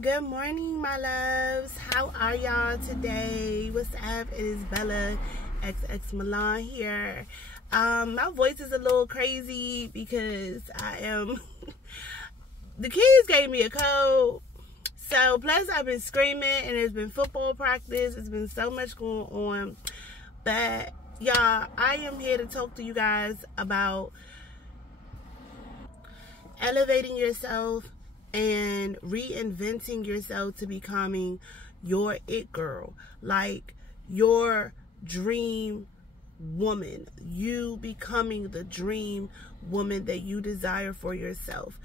Good morning, my loves. How are y'all today? What's up? It is Bella XX Milan here. My voice is a little crazy because the kids gave me a cold. So plus I've been screaming and there's been football practice. It's been so much going on. But y'all, I am here to talk to you guys about elevating yourself and reinventing yourself to becoming your it girl, like your dream woman, you becoming the dream woman that you desire for yourself.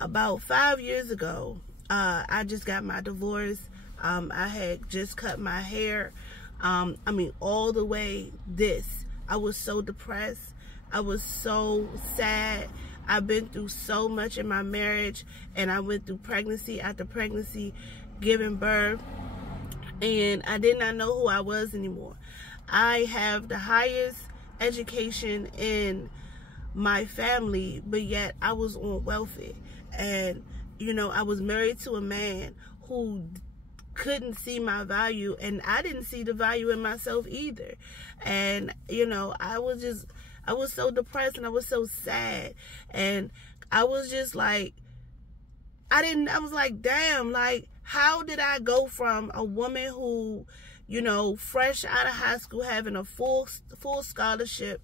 About 5 years ago, I just got my divorce. I had just cut my hair. All the way this. I was so depressed. I was so sad. I've been through so much in my marriage, and I went through pregnancy after pregnancy, giving birth, and I did not know who I was anymore. I have the highest education in my family, but yet I was on welfare. And, I was married to a man who couldn't see my value, and I didn't see the value in myself either. And, I was so depressed and I was so sad. And I was just like, I was like, damn, like, how did I go from a woman who, fresh out of high school, having a full scholarship,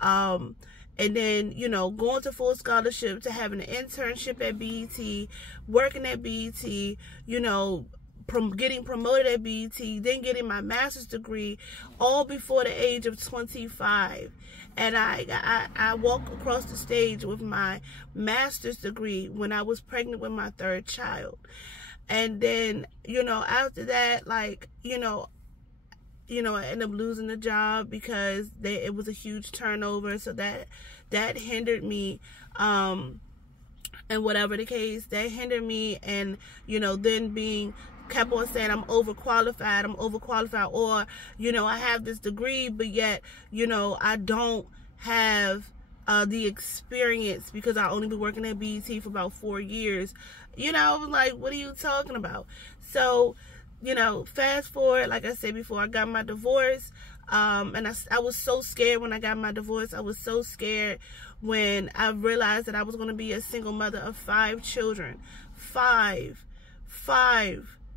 and then, going to full scholarship, to having an internship at BET, working at BET, getting promoted at BET, then getting my master's degree, all before the age of 25. And I walked across the stage with my master's degree when I was pregnant with my third child. And then, after that, I ended up losing the job because it was a huge turnover. So that hindered me, and whatever the case, that hindered me. And, then kept on saying I'm overqualified, or, I have this degree, but yet, I don't have the experience because I only been working at BET for about 4 years. I was like, what are you talking about? So, fast forward, like I said before, I got my divorce, and I was so scared when I got my divorce. I was so scared when I realized that I was going to be a single mother of 5 children. Five.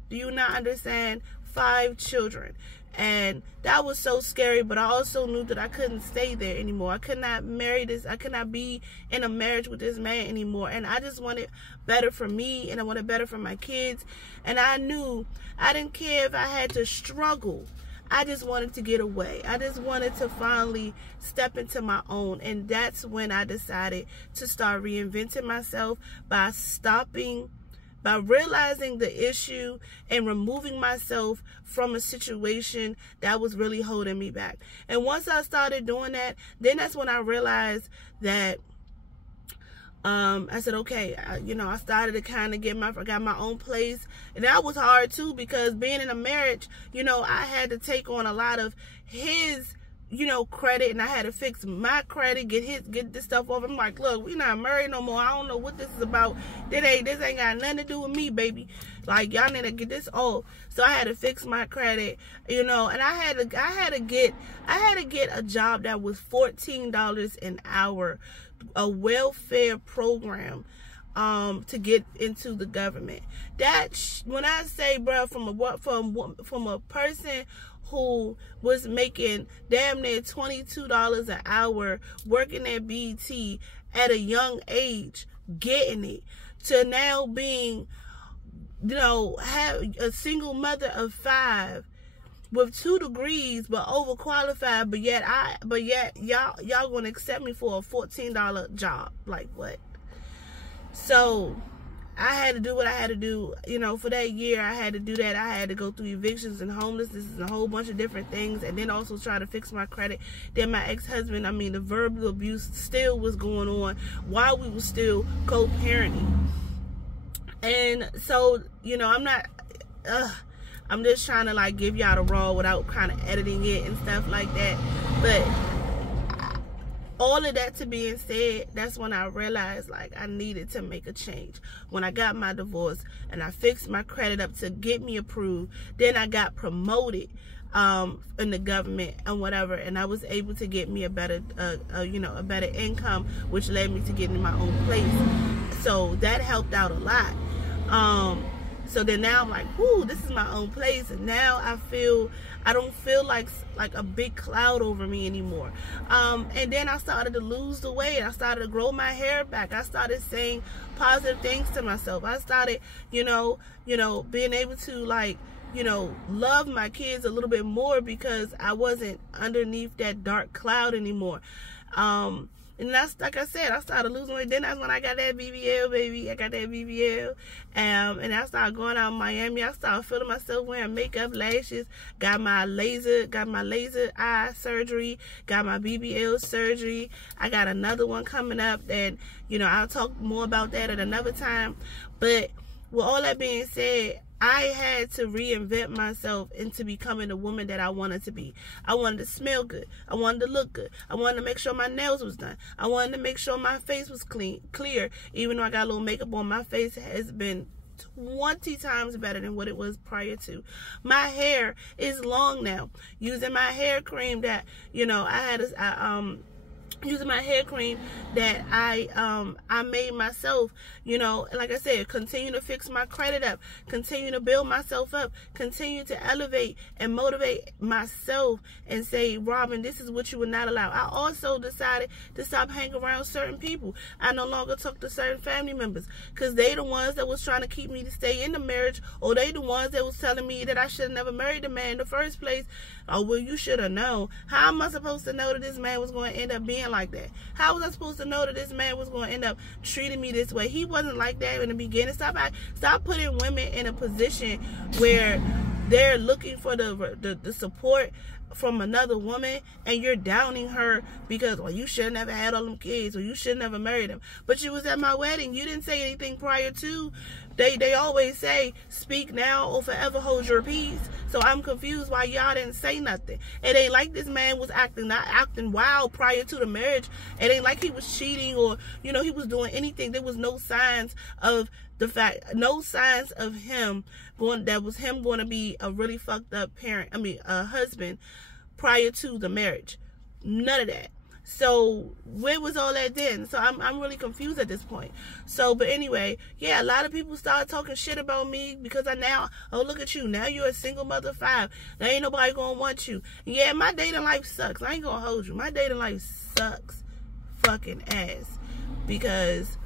Do you not understand? 5 children. And that was so scary, but I also knew that I couldn't stay there anymore. I could not I could not be in a marriage with this man anymore. And I just wanted better for me, and I wanted better for my kids. And I knew I didn't care if I had to struggle. I just wanted to get away. I just wanted to finally step into my own. And that's when I decided to start reinventing myself by realizing the issue and removing myself from a situation that was really holding me back. And once I started doing that, then that's when I realized that I said, okay, I started to kind of got my own place. And that was hard too, because being in a marriage, I had to take on a lot of his credit, and I had to fix my credit, get this stuff off. I'm like, look, we not married no more. I don't know what this is about. This ain't got nothing to do with me, baby. Like, y'all need to get this off. So I had to fix my credit, and I had to get a job that was $14 an hour, a welfare program, to get into the government. That when I say, bro, from a person who was making damn near $22 an hour, working at BET at a young age, getting it, to now being, have a single mother of 5 with 2 degrees, but overqualified, but yet y'all gonna accept me for a $14 job. Like, what? So I had to do what I had to do. For that year, I had to do that. I had to go through evictions and homelessness and a whole bunch of different things, and then also try to fix my credit. Then my ex-husband, the verbal abuse still was going on while we were still co-parenting. And so, I'm just trying to, give y'all the raw without kind of editing it and stuff like that. But all of that to being said, that's when I realized like I needed to make a change. When I got my divorce and I fixed my credit up to get me approved, then I got promoted in the government and whatever, and I was able to get me a better a better income, which led me to getting my own place. So that helped out a lot. So then now I'm like, whoo, this is my own place, and now I don't feel like a big cloud over me anymore. And then I started to lose the weight. I started to grow my hair back. I started saying positive things to myself. I started, being able to love my kids a little bit more because I wasn't underneath that dark cloud anymore. And that's, like I said, I started losing weight. Then that's when I got that BBL, baby. I got that BBL. And I started going out in Miami. I started feeling myself wearing makeup, lashes. Got my laser eye surgery. Got my BBL surgery. I got another one coming up. And, I'll talk more about that at another time. But with all that being said, I had to reinvent myself into becoming the woman that I wanted to be. I wanted to smell good. I wanted to look good. I wanted to make sure my nails was done. I wanted to make sure my face was clear. Even though I got a little makeup on, my face has been 20 times better than what it was prior to. My hair is long now. Using my hair cream that, using my hair cream that I made myself, like I said, continue to fix my credit up, continue to build myself up, continue to elevate and motivate myself and say, Robin, this is what you would not allow. I also decided to stop hanging around certain people. I no longer talk to certain family members because they the ones that was trying to keep me to stay in the marriage, or they the ones that was telling me that I should have never married the man in the first place. Oh, well, you should have known. How am I supposed to know that this man was going to end up being like that? How was I supposed to know that this man was going to end up treating me this way? He wasn't like that in the beginning. Stop putting women in a position where they're looking for the support from another woman, and you're downing her because, well, you should never had all them kids, or you should never married him. But you was at my wedding. You didn't say anything prior to. They always say, speak now or forever hold your peace. So I'm confused why y'all didn't say nothing. It ain't like this man was acting wild prior to the marriage. It ain't like he was cheating or, he was doing anything. There was no signs of him going to be a really fucked up a husband prior to the marriage. None of that. So where was all that then? So I'm really confused at this point. So, but anyway, yeah, a lot of people started talking shit about me because oh, look at you. Now you're a single mother of 5. Now ain't nobody gonna want you. Yeah, my dating life sucks. I ain't gonna hold you. My dating life sucks fucking ass because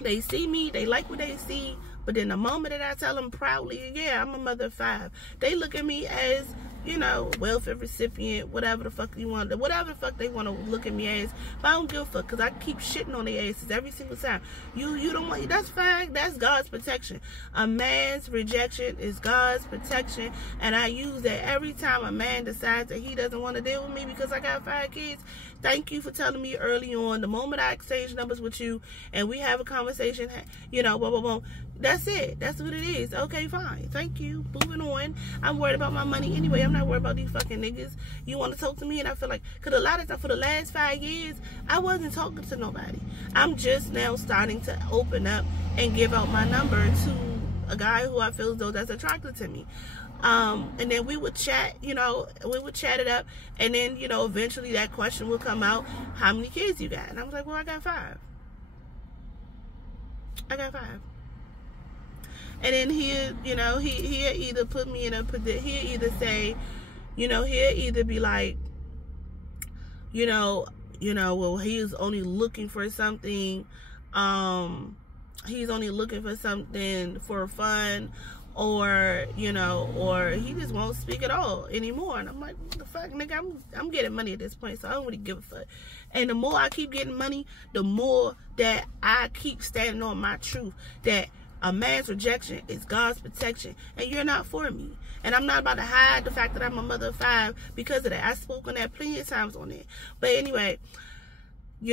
they see me, they like what they see, but then the moment that I tell them proudly, yeah, I'm a mother of 5, they look at me as, welfare recipient, whatever the fuck they want to look at me as. But I don't give a fuck because I keep shitting on their asses every single time. You don't want, that's fine. That's God's protection. A man's rejection is God's protection, and I use that every time a man decides that he doesn't want to deal with me because I got 5 kids. Thank you for telling me early on. The moment I exchange numbers with you and we have a conversation, blah, blah, blah. That's it. That's what it is. Okay, fine. Thank you. Moving on. I'm worried about my money anyway. I'm not worried about these fucking niggas. You want to talk to me? And I feel like, because a lot of time for the last 5 years, I wasn't talking to nobody. I'm just now starting to open up and give out my number to a guy who I feel as though that's attracted to me. And then we would chat, we would chat it up. And then, eventually that question will come out, how many kids you got? And I was like, well, I got 5. I got 5. And then he'll either put me in a position, he'll either say, he'll either be like, well, he's only looking for something, for fun, or he just won't speak at all anymore. And I'm like, what the fuck, nigga, I'm getting money at this point, so I don't really give a fuck. And the more I keep getting money, the more that I keep standing on my truth, that a man's rejection is God's protection, and you're not for me. And I'm not about to hide the fact that I'm a mother of 5 because of that. I spoke on that plenty of times on it. But anyway, I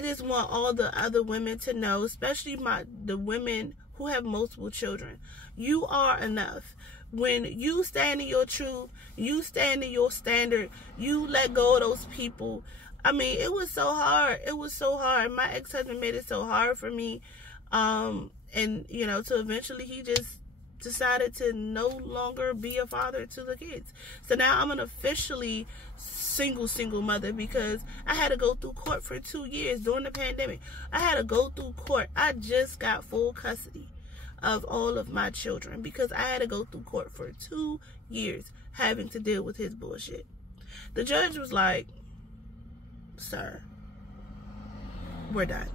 just want all the other women to know, especially the women who have multiple children, you are enough. when you stand in your truth, you stand in your standard, you let go of those people. I mean, it was so hard. It was so hard. My ex-husband made it so hard for me. And, you know, to eventually he just decided to no longer be a father to the kids. So now I'm an officially single mother, because I had to go through court for 2 years during the pandemic. I had to go through court. I just got full custody of all of my children because I had to go through court for 2 years having to deal with his bullshit. The judge was like, sir, we're done.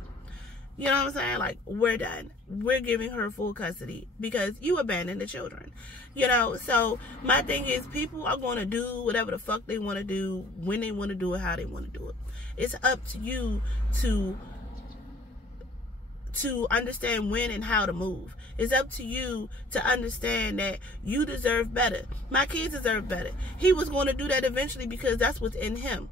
You know what I'm saying? Like, we're done. We're giving her full custody because you abandoned the children. You know, so my thing is, people are going to do whatever the fuck they want to do, when they want to do it, how they want to do it. It's up to you to understand when and how to move. It's up to you to understand that you deserve better. My kids deserve better. He was going to do that eventually because that's what's in him.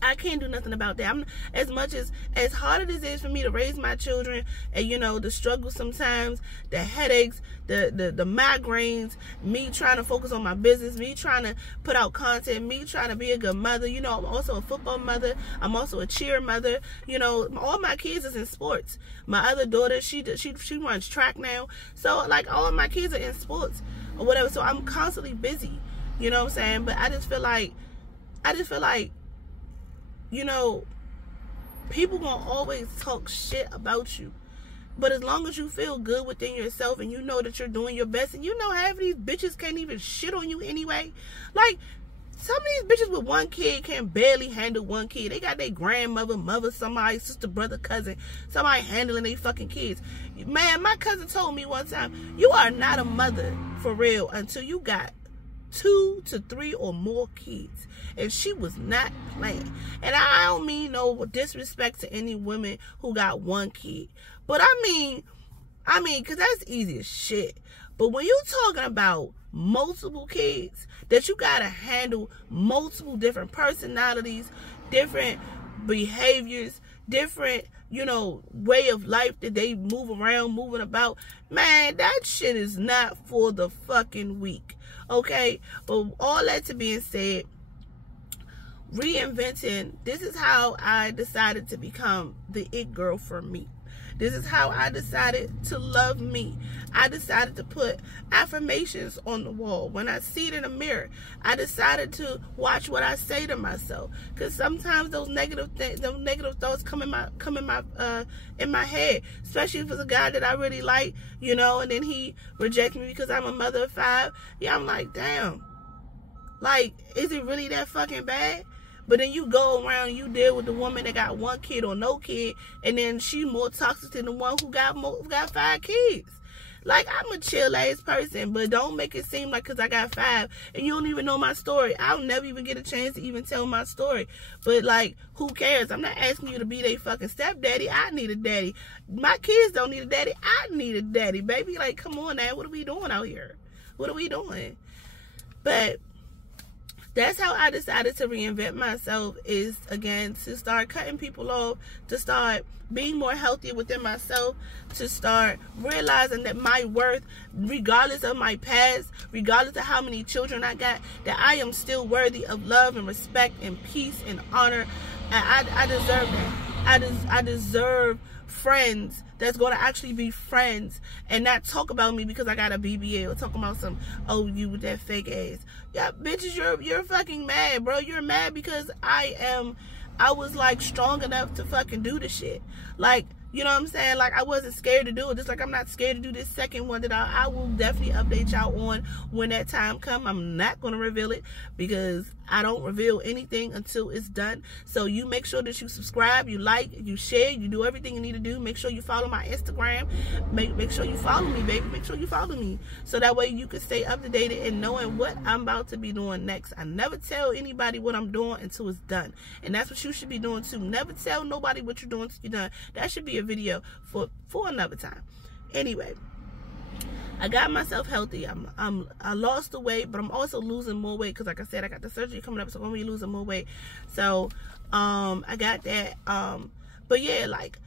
I can't do nothing about that. As hard as it is for me to raise my children, and you know, the struggle sometimes, the headaches, the migraines, me trying to focus on my business, me trying to put out content, me trying to be a good mother. You know, I'm also a football mother. I'm also a cheer mother. You know, all my kids is in sports. My other daughter, she runs track now. So like, all of my kids are in sports or whatever. So I'm constantly busy. You know what I'm saying? But I just feel like, you know, people gonna always talk shit about you. But as long as you feel good within yourself and you know that you're doing your best, and you know half of these bitches can't even shit on you anyway. Like, some of these bitches with one kid can barely handle one kid. They got their grandmother, mother, somebody, sister, brother, cousin, somebody handling their fucking kids. Man, my cousin told me one time, you are not a mother for real until you got 2 to 3 or more kids. And she was not playing. And I don't mean no disrespect to any women who got one kid, but I mean, because that's easy as shit. But when you talking about multiple kids, that you gotta handle multiple different personalities, different behaviors, different, you know, way of life that they move around, moving about, man, that shit is not for the fucking weak. Okay, but all that to being said, reinventing, this is how I decided to become the it girl for me. This is how I decided to love me. I decided to put affirmations on the wall. When I see it in the mirror, I decided to watch what I say to myself, because sometimes those negative thoughts come in my head, especially if it's a guy that I really like, you know, and then he rejects me because I'm a mother of 5. Yeah, I'm like, damn, like, is it really that fucking bad? But then you go around and you deal with the woman that got 1 kid or no kid, and then she more toxic than the one who got 5 kids. Like, I'm a chill ass person, but don't make it seem like because I got 5 and you don't even know my story. I'll never even get a chance to even tell my story. But like, who cares? I'm not asking you to be their fucking stepdaddy. I need a daddy. My kids don't need a daddy. I need a daddy, baby. Like, come on now. What are we doing out here? What are we doing? But that's how I decided to reinvent myself, is, again, to start cutting people off, to start being more healthy within myself, to start realizing that my worth, regardless of my past, regardless of how many children I got, that I am still worthy of love and respect and peace and honor. And I deserve that. I deserve friends that's going to actually be friends and not talk about me because I got a BBL, or talk about some, oh, you with that fake ass. Yeah, bitches, you're fucking mad, bro. You're mad because I was like strong enough to fucking do the shit. Like, you know what I'm saying? Like, I wasn't scared to do it. Just like I'm not scared to do this second one that I will definitely update y'all on when that time comes. I'm not going to reveal it because I don't reveal anything until it's done. So you make sure that you subscribe, you like, you share, you do everything you need to do. Make sure you follow my Instagram. Make sure you follow me, baby. Make sure you follow me. So that way you can stay up to date and knowing what I'm about to be doing next. I never tell anybody what I'm doing until it's done. And that's what you should be doing too. Never tell nobody what you're doing until you're done. That should be a video for another time. Anyway, I got myself healthy. I lost the weight, but I'm also losing more weight because, like I said, I got the surgery coming up, so I'm gonna be losing more weight. So I got that. But yeah, like,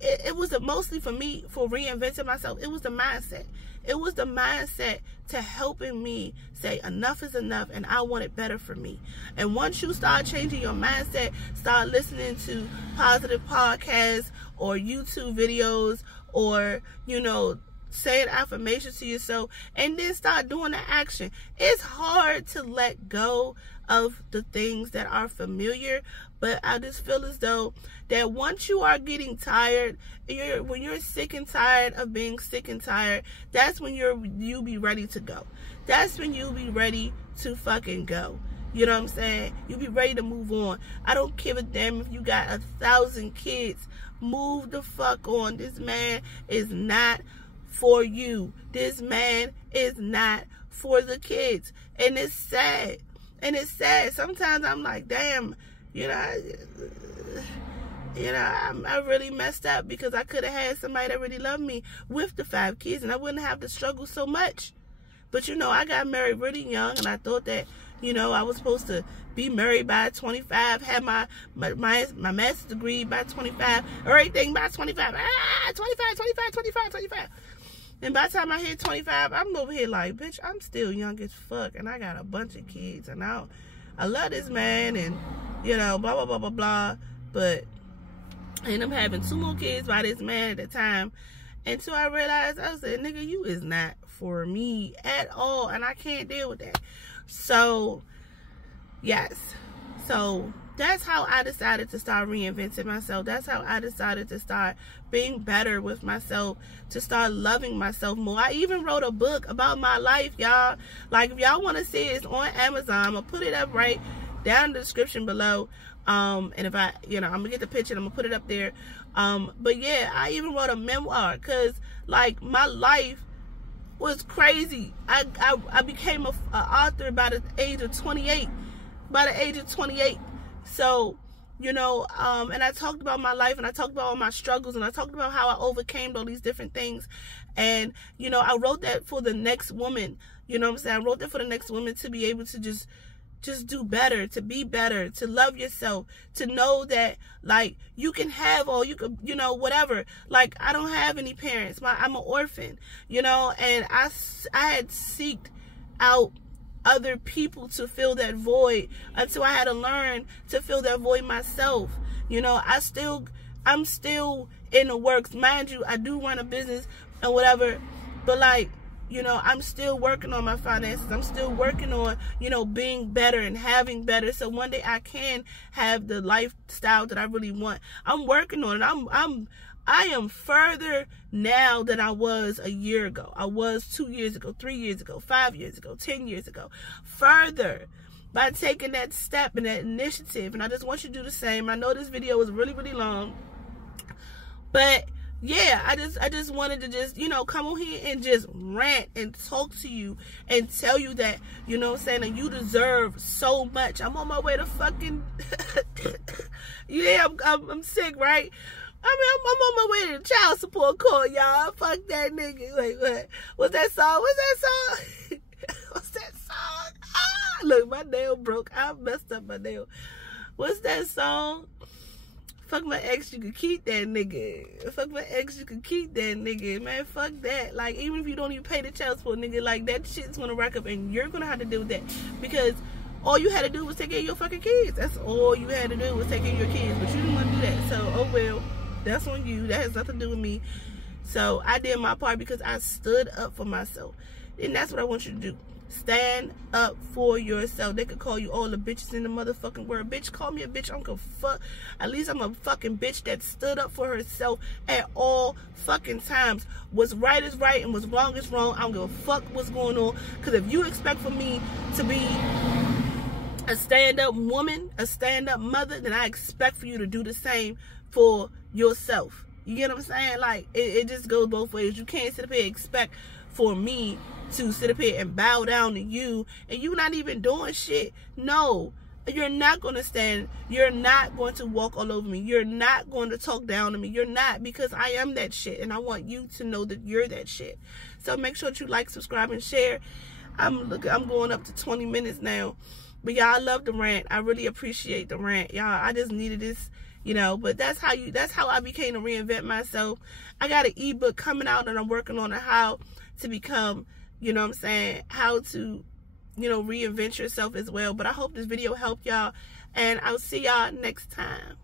it was mostly for me, for reinventing myself. It was the mindset. It was the mindset to helping me say enough is enough and I want it better for me. And once you start changing your mindset, start listening to positive podcasts or YouTube videos, or, you know, saying affirmations to yourself, and then start doing the action. It's hard to let go of the things that are familiar, but I just feel as though that once you are getting tired, when you're sick and tired of being sick and tired, that's when you'll be ready to go. That's when you'll be ready to fucking go. You know what I'm saying? You'll be ready to move on. I don't give a damn if you got 1,000 kids. Move the fuck on. This man is not for you. This man is not for the kids. And it's sad. And it's sad. Sometimes I'm like, damn, I really messed up, because I could have had somebody that really loved me with the 5 kids, and I wouldn't have to struggle so much. But, I got married really young, and I thought that, I was supposed to be married by 25, have my master's degree by 25, everything by 25. 25. And by the time I hit 25, I'm over here like, bitch, I'm still young as fuck, and I got a bunch of kids, and I love this man, and, blah, blah, blah, blah, blah. But I ended up having 2 more kids by this man at the time. Until I realized, I said, nigga, you is not for me at all, and I can't deal with that. So, yes. So, that's how I decided to start reinventing myself. That's how I decided to start being better with myself, to start loving myself more. I even wrote a book about my life, y'all. Like, if y'all want to see it, it's on Amazon. I'm going to put it up right down in the description below. And if I'm going to get the picture and I'm going to put it up there. But yeah, I even wrote a memoir, because, like, my life was crazy. I became an author by the age of 28. So, and I talked about my life, and I talked about all my struggles, and I talked about how I overcame all these different things. And, I wrote that for the next woman. You know what I'm saying? I wrote that for the next woman to be able to just do better, to be better, to love yourself, to know that, like, you can have all, you could, whatever. Like, I don't have any parents. I'm an orphan, and I had seeked out other people to fill that void until I had to learn to fill that void myself. I'm still in the works. Mind you, I do run a business and whatever, but, like, I'm still working on my finances. I'm still working on, being better and having better, so one day I can have the lifestyle that I really want. I'm working on it. I am further now than I was a year ago. I was 2 years ago, 3 years ago, 5 years ago, 10 years ago. Further by taking that step and that initiative. And I just want you to do the same. I know this video is really, really long, but yeah, I just wanted to just, come on here and just rant and talk to you and tell you that, that you deserve so much. I'm on my way to fucking, yeah, I'm sick, right? I'm on my way to the child support court, y'all. Fuck that nigga. Wait, what? What's that song? What's that song? Ah, look, my nail broke. I messed up my nail. What's that song? Fuck my ex, you can keep that nigga. Fuck my ex, you can keep that nigga. Man, fuck that. Like, even if you don't even pay the child support, nigga, like, that shit's gonna rack up, and you're gonna have to deal with that. Because all you had to do was take care of your fucking kids. That's all you had to do was take care of your kids. But you didn't want to do that. So, oh well. That's on you. That has nothing to do with me. So, I did my part because I stood up for myself. And that's what I want you to do. Stand up for yourself. They could call you all the bitches in the motherfucking world. Bitch, call me a bitch. I don't give a fuck. At least I'm a fucking bitch that stood up for herself at all fucking times. What's right is right and what's wrong is wrong. I don't give a fuck what's going on. Because if you expect for me to be a stand-up woman, a stand-up mother, then I expect for you to do the same for yourself. You get what I'm saying? Like, it just goes both ways. You can't sit up here and expect for me to sit up here and bow down to you and you not even doing shit. No, you're not going to stand. You're not going to walk all over me. You're not going to talk down to me. You're not, because I am that shit, and I want you to know that you're that shit. So make sure that you like, subscribe, and share. I'm going up to 20 minutes now. But y'all, I love the rant. I really appreciate the rant. Y'all, I just needed this you know. But that's how I became to reinvent myself. I got an ebook coming out and I'm working on how to become, you know what I'm saying, how to, you know, reinvent yourself as well. But I hope this video helped y'all, and I'll see y'all next time.